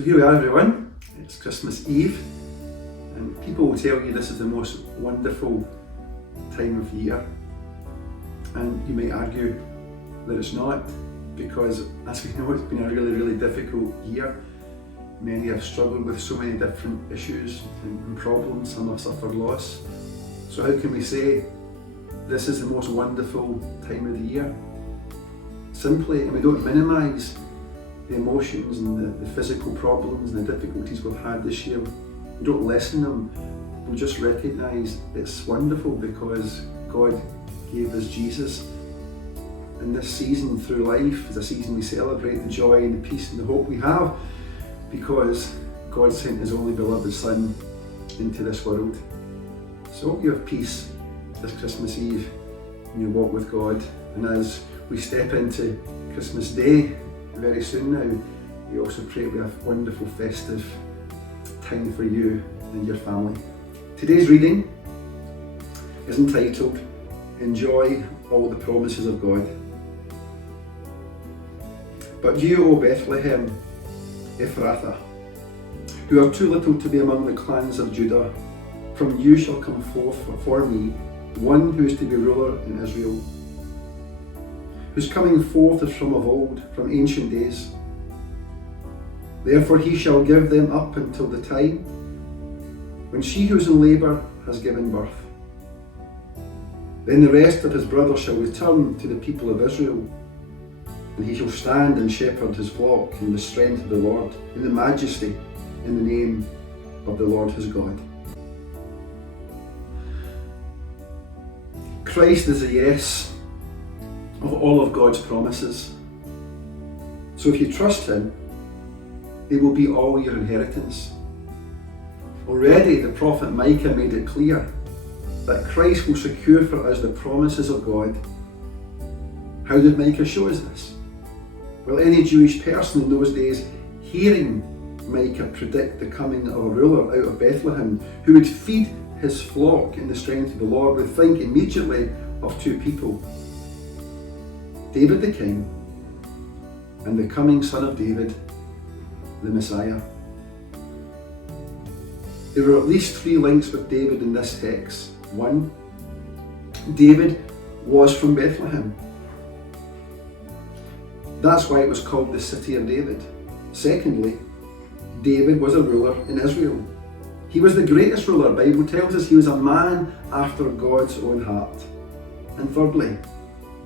So here we are, everyone. It's Christmas Eve, and people will tell you this is the most wonderful time of the year, and you might argue that it's not, because as we know, it's been a really difficult year. Many have struggled with so many different issues and problems. Some have suffered loss. So how can we say this is the most wonderful time of the year? Simply, and we don't minimise the emotions and the physical problems and the difficulties we've had this year. We don't lessen them. We just recognise it's wonderful because God gave us Jesus. And this season through life is a season we celebrate the joy and the peace and the hope we have because God sent His only beloved Son into this world. So I hope you have peace this Christmas Eve in your walk with God. And as we step into Christmas Day very soon now, we also pray we have wonderful festive time for you and your family. Today's reading is entitled, Enjoy All the Promises of God. But you, O Bethlehem, Ephrathah, who are too little to be among the clans of Judah, from you shall come forth for me one who is to be ruler in Israel, whose coming forth is from of old, from ancient days. Therefore he shall give them up until the time when she who is in labour has given birth. Then the rest of his brothers shall return to the people of Israel, and he shall stand and shepherd his flock in the strength of the Lord, in the majesty, in the name of the Lord his God. Christ is the yes of all of God's promises. So if you trust Him, they will be all your inheritance. Already the prophet Micah made it clear that Christ will secure for us the promises of God. How did Micah show us this? Well, any Jewish person in those days hearing Micah predict the coming of a ruler out of Bethlehem who would feed his flock in the strength of the Lord would think immediately of two people: David the king and the coming son of David, the Messiah. There are at least three links with David in this text. One, David was from Bethlehem. That's why it was called the city of David. Secondly, David was a ruler in Israel. He was the greatest ruler. The Bible tells us he was a man after God's own heart. And thirdly,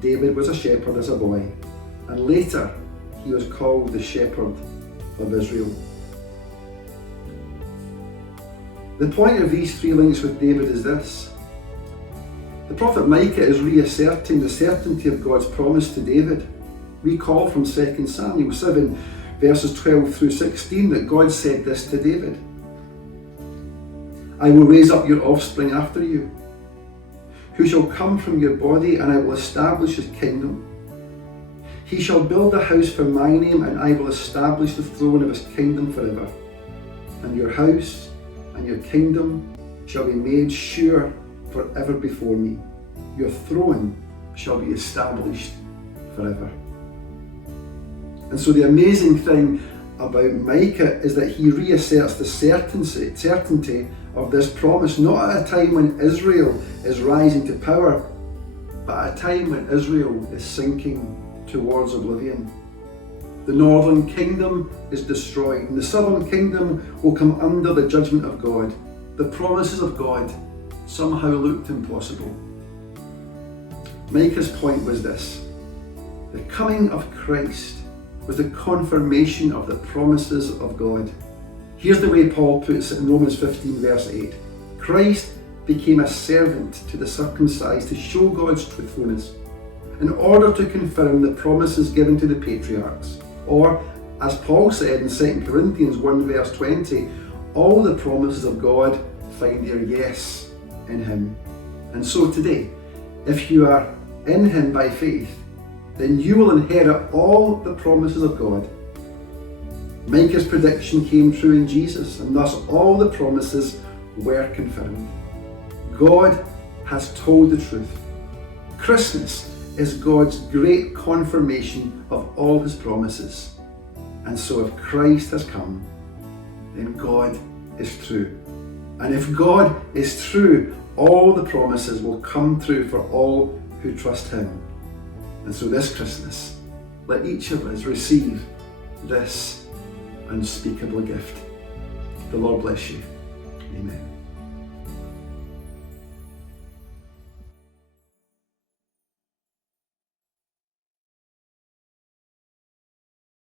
David was a shepherd as a boy, and later he was called the shepherd of Israel. The point of these three links with David is this. The prophet Micah is reasserting the certainty of God's promise to David. Recall from 2 Samuel 7 verses 12 through 16 that God said this to David: I will raise up your offspring after you, who shall come from your body, and I will establish his kingdom. He shall build a house for my name, and I will establish the throne of his kingdom forever. And your house and your kingdom shall be made sure forever before me. Your throne shall be established forever. And so the amazing thing about Micah is that he reasserts the certainty of this promise, not at a time when Israel is rising to power, but at a time when Israel is sinking towards oblivion. The northern kingdom is destroyed, and the southern kingdom will come under the judgment of God. The promises of God somehow looked impossible. Micah's point was this: the coming of Christ was the confirmation of the promises of God. Here's the way Paul puts it in Romans 15 verse 8. Christ became a servant to the circumcised to show God's truthfulness, in order to confirm the promises given to the patriarchs. Or, as Paul said in 2 Corinthians 1 verse 20, all the promises of God find their yes in Him. And so today, if you are in Him by faith, then you will inherit all the promises of God. Micah's prediction came true in Jesus, and thus all the promises were confirmed. God has told the truth. Christmas is God's great confirmation of all His promises. And so if Christ has come, then God is true. And if God is true, all the promises will come through for all who trust him. And so this Christmas, let each of us receive this unspeakable gift. The Lord bless you. Amen.